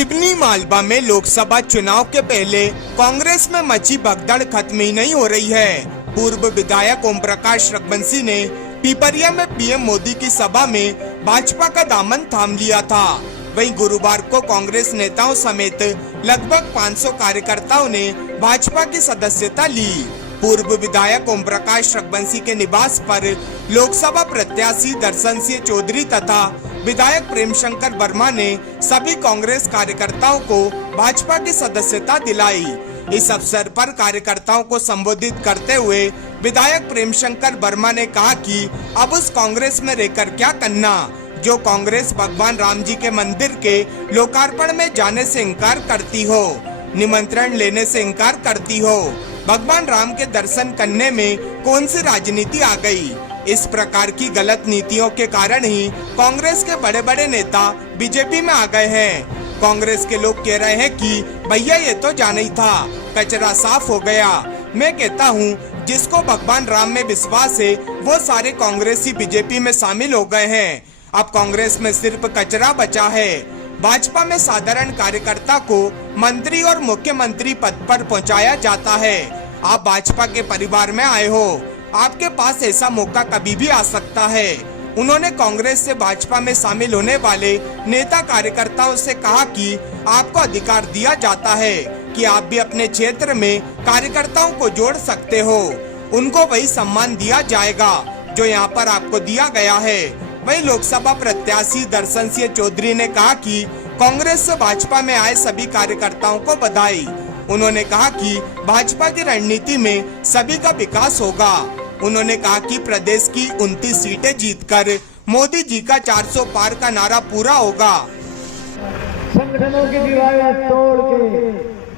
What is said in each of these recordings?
सिवनी मालवा में लोकसभा चुनाव के पहले कांग्रेस में मची भगदड़ खत्म ही नहीं हो रही है। पूर्व विधायक ओम प्रकाश रघुवंशी ने पिपरिया में पीएम मोदी की सभा में भाजपा का दामन थाम लिया था। वहीं गुरुवार को कांग्रेस नेताओं समेत लगभग 500 कार्यकर्ताओं ने भाजपा की सदस्यता ली। पूर्व विधायक ओम प्रकाश रघुवंशी के निवास पर लोकसभा प्रत्याशी दर्शन सिंह चौधरी तथा विधायक प्रेम शंकर वर्मा ने सभी कांग्रेस कार्यकर्ताओं को भाजपा की सदस्यता दिलाई। इस अवसर पर कार्यकर्ताओं को संबोधित करते हुए विधायक प्रेम शंकर वर्मा ने कहा कि अब उस कांग्रेस में रहकर क्या करना जो कांग्रेस भगवान राम जी के मंदिर के लोकार्पण में जाने से इनकार करती हो, निमंत्रण लेने से इनकार करती हो। भगवान राम के दर्शन करने में कौन सी राजनीति आ गई? इस प्रकार की गलत नीतियों के कारण ही कांग्रेस के बड़े बड़े नेता बीजेपी में आ गए हैं। कांग्रेस के लोग कह रहे हैं कि भैया ये तो जाना ही था, कचरा साफ हो गया। मैं कहता हूँ जिसको भगवान राम में विश्वास है वो सारे कांग्रेसी बीजेपी में शामिल हो गए हैं। अब कांग्रेस में सिर्फ कचरा बचा है। भाजपा में साधारण कार्यकर्ता को मंत्री और मुख्यमंत्री पद पर पहुंचाया जाता है। आप भाजपा के परिवार में आए हो, आपके पास ऐसा मौका कभी भी आ सकता है। उन्होंने कांग्रेस से भाजपा में शामिल होने वाले नेता कार्यकर्ताओं से कहा कि आपको अधिकार दिया जाता है कि आप भी अपने क्षेत्र में कार्यकर्ताओं को जोड़ सकते हो। उनको वही सम्मान दिया जाएगा जो यहाँ पर आपको दिया गया है। वहीं लोकसभा प्रत्याशी दर्शन सिंह चौधरी ने कहा कि कांग्रेस से भाजपा में आए सभी कार्यकर्ताओं को बधाई। उन्होंने कहा कि भाजपा की रणनीति में सभी का विकास होगा। उन्होंने कहा कि प्रदेश की 29 सीटें जीतकर मोदी जी का 400 पार का नारा पूरा होगा। संगठनों की दीवारें तोड़ के,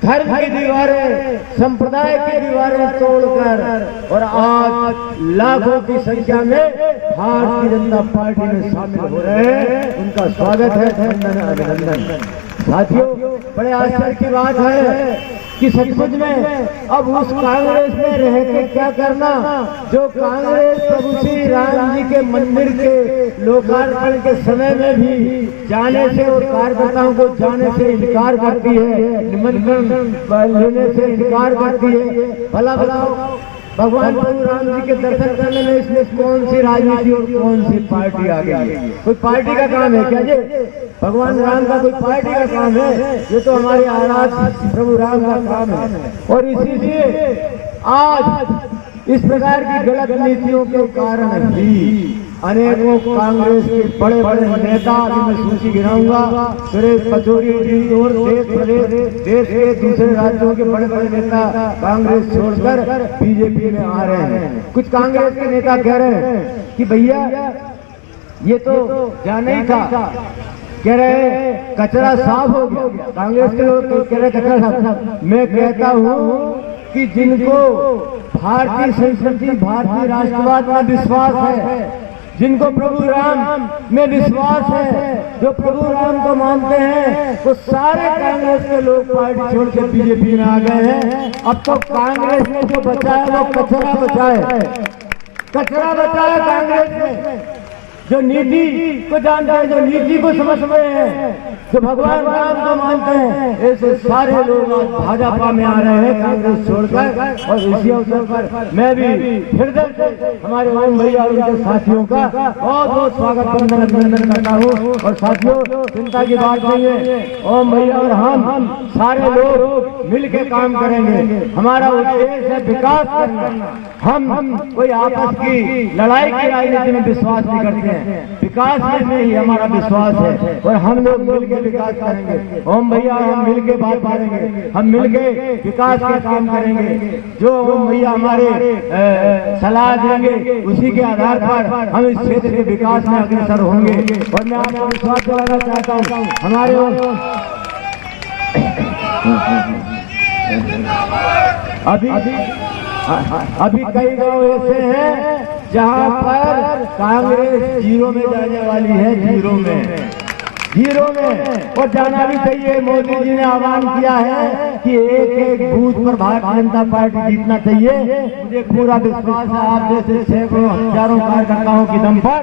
धर्म की दीवारें, संप्रदाय की दीवारें तोड़कर और आज लाखों की संख्या में भारतीय जनता पार्टी में शामिल हो रहे हैं। उनका स्वागत है, अभिनंदन। साथियों, बड़े आश्चर्य की बात है कि सचमुच में अब उस कांग्रेस में रह के क्या करना जो कांग्रेस प्रभु श्री राम जी के मंदिर के लोकार्पण के समय में भी जाने से और कार्यकर्ताओं को जाने से इनकार करती है, निमंत्रण लेने से इनकार करती है। भला बताओ, भगवान प्रभु राम जी के दर्शन करने में इसमें कौन सी राजनीति और कौन सी पार्टी आ गई है? कोई पार्टी का काम है क्या ये? भगवान राम का कोई पार्टी का काम है? ये तो हमारे आराध्य प्रभु राम का काम है। और इसीलिए आज इस प्रकार की गलत नीतियों के कारण भी अनेकों कांग्रेस के बड़े बड़े नेता, मैं सूची गिनाऊंगा, सुरेश पचौरी और देश के दूसरे राज्यों के बड़े बड़े नेता कांग्रेस छोड़कर बीजेपी में आ रहे हैं। कुछ कांग्रेस के नेता कह रहे हैं कि भैया ये तो जाना ही था, कह रहे कचरा साफ हो गया। कांग्रेस के लोग कह रहे कचरा साफ। मैं कहता हूँ कि जिनको भारतीय संस्कृति, भारतीय राष्ट्रवाद में विश्वास है, जिनको प्रभु राम में विश्वास है, जो प्रभु राम को मानते हैं, वो सारे कांग्रेस के लोग पार्टी छोड़ के बीजेपी में आ गए हैं। अब तो कांग्रेस में जो बचा है वो कचरा बचा है, कचरा बचा है कांग्रेस में। जो नीति को जानते हैं, जो नीति को समझते हैं, जो भगवान राम को मानते हैं, ऐसे सारे लोग भाजपा में आ रहे हैं कांग्रेस छोड़कर। और इसी अवसर पर मैं भी हृदय से हमारे ओम भैया और उनके साथियों का बहुत बहुत स्वागत अभिनंदन करता हूँ। और साथियों, चिंता की बात नहीं है, ओम भैया और हम सारे लोग मिलकर काम करेंगे। हमारा उद्देश्य है विकास करना। हम कोई आपस की लड़ाई की राजनीति में विश्वास नहीं करते हैं, विकास में ही हमारा विश्वास है। और हम लोग मिलकर विकास करेंगे। ओम भैया हम मिलकर बात करेंगे, हम मिलकर विकास के काम करेंगे। जो ओम भैया हमारे सलाह देंगे उसी के आधार पर हम इस क्षेत्र के विकास में अग्रसर होंगे। और मैं आपको विश्वास दिलाना चाहता हूँ, हमारे अभी कई गांव ऐसे हैं जहां पर कांग्रेस जीरो में जाने वाली है, जीरो में। और जाना भी चाहिए। मोदी जी ने आह्वान किया है कि एक एक बूथ पर भारतीय जनता पार्टी जीतना चाहिए। मुझे पूरा विश्वास है आप जैसे सैकड़ों हजारों कार्यकर्ताओं के दम पर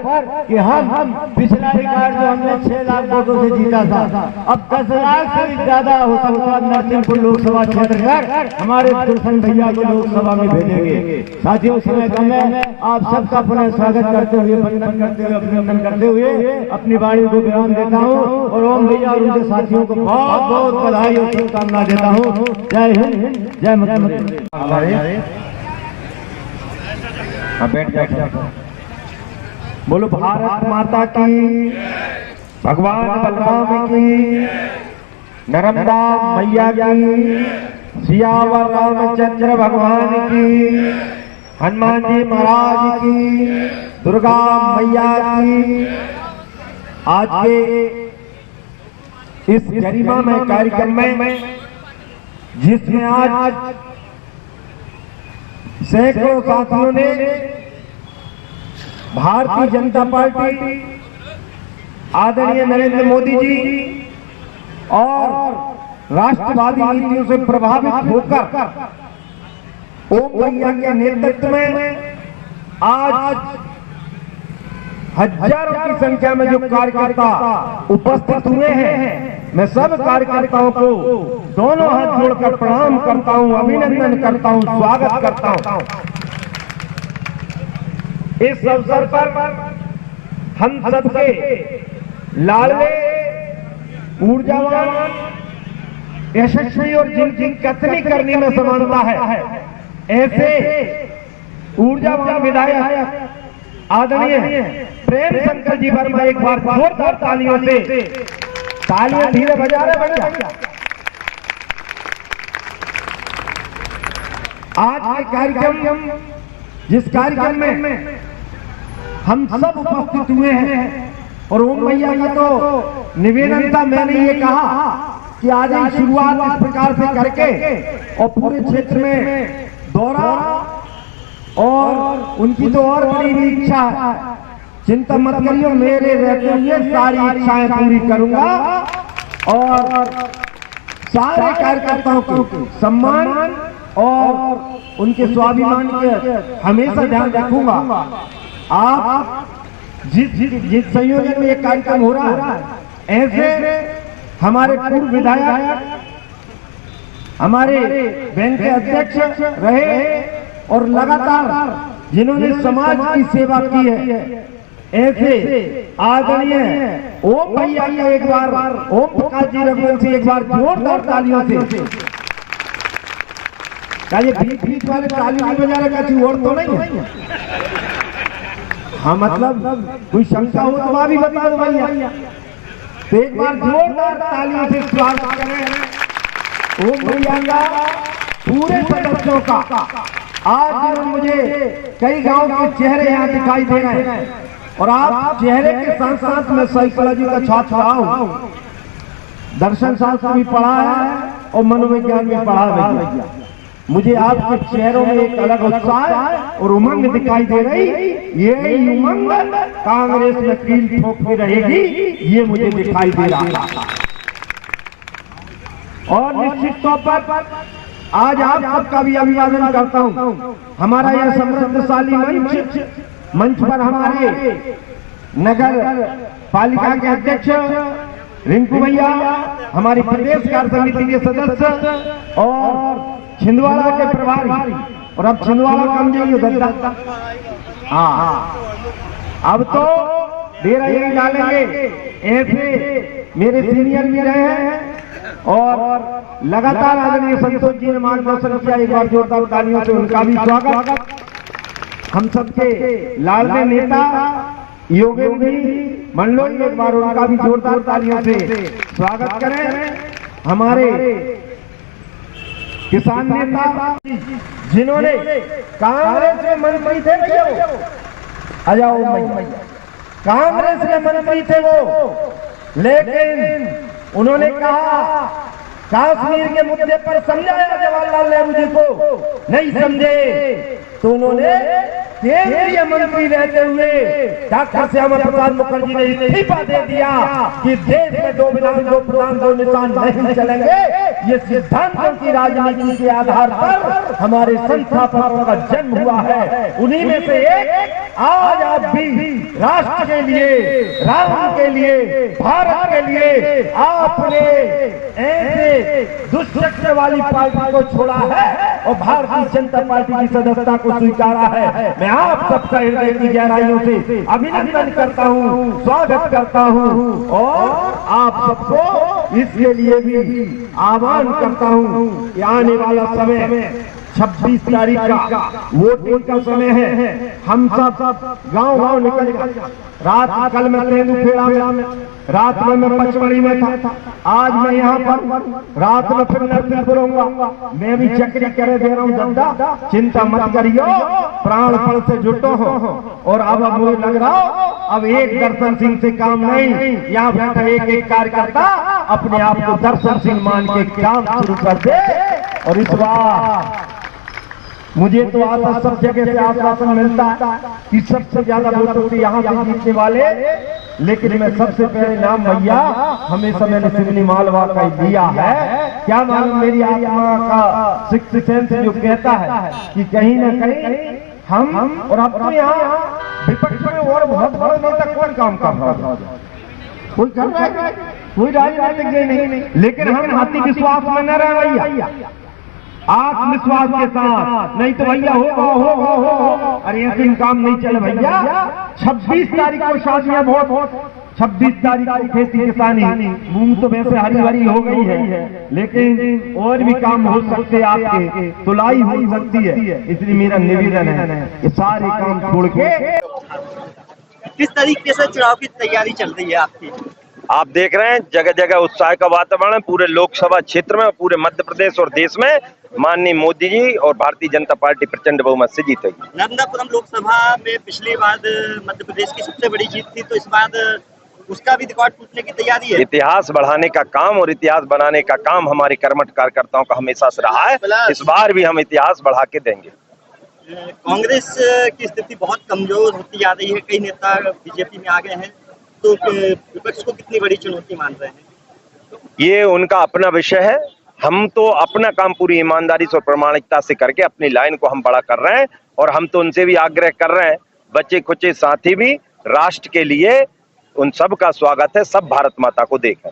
कि हम पिछला रिकॉर्ड जो हमने 6 लाख वोटों से जीता था, अब 10 लाख से भी ज्यादा हो सकता है नरसिंहपुर लोकसभा क्षेत्र कर हमारे दुर्शन भैया को लोकसभा में भेजेंगे। साथियों, समय कम है, आप सबका पुनः स्वागत करते हुए, वंदन करते हुए, अभिनंदन करते हुए अपनी वाणी को विराम देता हूँ और ओम भैया और उनके साथियों को बहुत बहुत बधाई और शुभकामना देता हूँ। जय हिंद, जय मुख्यमंत्री। बैठ जाए। बोलो भारत माता की, भगवान बलराम की, नर्मदा मैया की, सियावर रामचंद्र भगवान की, हनुमान जी महाराज की, दुर्गा मैया की। आज के इस गरिमामय कार्यक्रम में जिसमें आज सैकड़ों साथियों ने भारतीय जनता पार्टी, आदरणीय नरेंद्र मोदी जी और राष्ट्रवादी नीतियों से प्रभावित होकर ओम भैया के नेतृत्व में आज हजारों की संख्या में जो कार्यकर्ता उपस्थित हुए हैं, मैं सब कार्यकर्ताओं को दोनों हाथ जोड़कर प्रणाम करता हूं, अभिनंदन करता हूं, स्वागत करता हूं। इस अवसर पर हम सबके लाडले, ऊर्जावान, यशस्वी और जिनकी कथनी करने में समानता है, ऐसे ऊर्जावान विधायक आदरणीय प्रेम शंकर जी वर्मा एक बार जोरदार तालियों से, तालियां धीरे बजा रहे भैया। आज के कार्यक्रम, जिस कार्यक्रम में हम सब उपस्थित हुए हैं और ओम भैया का तो निवेदन था, मैंने ये कहा कि आज ही शुरुआत इस प्रकार से करके और पूरे क्षेत्र में दौरा, और उनकी तो और बड़ी इच्छा है, चिंता मत करिए, मेरे रहते हुए सारी इच्छाएं पूरी करूंगा और सारे कार्यकर्ताओं को सम्मान और उनके स्वाभिमान के हमेशा ध्यान रखूंगा। आप जिस संयोजन में ये कार्यक्रम हो रहा है, ऐसे हमारे पूर्व विधायक, हमारे बैंक के अध्यक्ष रहे और लगातार जिन्होंने समाज की सेवा की है, ऐसे आदरणीय ओम भैया का एक बार, ओम प्रकाश जी रघुवंशी एक बार जोरदार तालियों से। क्या ये बीच वाले ताली नहीं बजा रहे, कहीं और तो नहीं है? हाँ, मतलब कोई शंका हो तो वहां भी बता दो भैया। तो एक बार जोरदार तालियों से स्वागत करें ओम भैया का, पूरे सदस्यों का। आज जिन्होंने मुझे कई गांव के चेहरे यहाँ दिखाई दे रहे हैं और आप चेहरे के साथ साथ मैं साइकोलॉजी का छात्र रहा हूँ, दर्शन शास्त्र भी पढ़ा है और मनोविज्ञान भी पढ़ा है। मुझे आपके चेहरों में एक अलग उत्साह और उमंग दिखाई दे रही। ये उमंग कांग्रेस में कील ठोकती रहेगी, ये मुझे दिखाई दे रहा था। और निश्चित तौर पर आज आप सबका भी अभिवादन करता हूं। हमारा यह समृद्धशाली मंच पर हमारे नगर पालिका के अध्यक्ष रिंकू भैया, हमारी प्रदेश कार्य समिति के सदस्य और छिंदवाड़ा के प्रभारी, और अब छिंदवाड़ा कम जाइए उधर। हाँ, अब तो डेरा यही डालेंगे। ऐसे मेरे सीनियर भी रहे हैं और लगातार आदरणीय संतोष जी ने मार्गदर्शन किया। एक बार जोरदार तालियों से उनका भी स्वागत। हम सबके लाडले नेता योगेंद्र जी मंडलोई, एक बार उनका भी जोरदार तालियों से स्वागत करें। हमारे किसान नेता जिन्होंने कांग्रेस में मंत्री थे, कांग्रेस में मंत्री थे वो, लेकिन उन्होंने कहा कश्मीर के मुद्दे पर समझाया जवाहरलाल नेहरू जी को, नहीं समझे तो उन्होंने केंद्रीय मंत्री रहते हुए डॉक्टर श्यामा प्रसाद मुखर्जी ने इस्तीफा दे दिया कि देश में दो विधान दो प्रधान दो निशान नहीं चलेंगे। ये सिद्धांतों की राजनीति के आधार पर हमारे संस्थापकों का जन्म हुआ है। उन्हीं में से एक आज आप भी राष्ट्र के लिए, राम के लिए, भारत के लिए आपने ऐसे दुष्चक्र वाली पार्टी को छोड़ा है और भारतीय जनता पार्टी की सदस्यता को स्वीकारा है। मैं आप सबका हृदय की गहराइयों से अभिनंदन करता हूँ, स्वागत करता हूँ और आप सबको इसके लिए भी आह्वान करता हूँ कि आने वाला समय 26 तारीख का वोटिंग का समय है। हम सब गांव-गांव निकल रात कल मैं तेंदुखेड़ा में, रात में मैं पचमढ़ी में था, आज मैं यहाँ पर रात में फिर नरसिंहपुर होऊंगा। मैं भी चक्री करे दे रहा हूँ दादा, चिंता मत करियो, प्राणपण से जुटो हो। और अब मुझे लग रहा हो अब एक दर्शन सिंह से काम नहीं, यहाँ बैठा एक एक कार्यकर्ता अपने आप को दर्शन सिंह मान के काम शुरू कर दे। और इस बार मुझे तो आता सब जगह से आश्वासन मिलता कि सबसे ज्यादा वोटों से यहाँ से जीतने वाले, लेकिन मैं सबसे पहले नाम भैया हमेशा मैंने सिवनी मालवा का ही दिया है। क्या मालूम मेरी आत्मा का सिक्स्थ सेंस जो कहता है कि कहीं न कहीं हम और अब तो यहाँ विपक्ष में और बहुत बड़ा नेता कौन काम कर रहा है, कोई कर रहा है, कोई राजनीतिक नहीं, लेकिन हम अति विश्वास में न रहे भैया, आत्मविश्वास के साथ, नहीं तो भैया हो अरे ऐसे काम नहीं चले भैया। 26 तारीख को शादियां बहुत 26 तारीख को खेती किसानी, मूंग तो वैसे हरी भरी हो गई है, लेकिन और भी काम हो सकते आपके, तुलाई हो सकती है। इसलिए मेरा निवेदन है कि सारे काम छोड़ के। किस तरीके से चुनाव की तैयारी चल रही है आपकी? आप देख रहे हैं जगह जगह उत्साह का वातावरण है। पूरे लोकसभा क्षेत्र में, पूरे मध्य प्रदेश और देश में माननीय मोदी जी और भारतीय जनता पार्टी प्रचंड बहुमत से जीतेगी। नर्मदापुरम लोकसभा में पिछली बार मध्य प्रदेश की सबसे बड़ी जीत थी, तो इस बार उसका भी रिकॉर्ड टूटने की तैयारी है। इतिहास बढ़ाने का काम और इतिहास बनाने का काम हमारे कर्मठ कार्यकर्ताओं का हमेशा से रहा है। इस बार भी हम इतिहास बढ़ा के देंगे। कांग्रेस की स्थिति बहुत कमजोर होती जा रही है, कई नेता बीजेपी में आ गए हैं, तो विपक्ष को कितनी बड़ी चुनौती मान रहे हैं? ये उनका अपना विषय है। हम तो अपना काम पूरी ईमानदारी से और प्रामाणिकता से करके अपनी लाइन को हम बड़ा कर रहे हैं, और हम तो उनसे भी आग्रह कर रहे हैं, बच्चे खुचे साथी भी राष्ट्र के लिए उन सब का स्वागत है, सब भारत माता को देखें।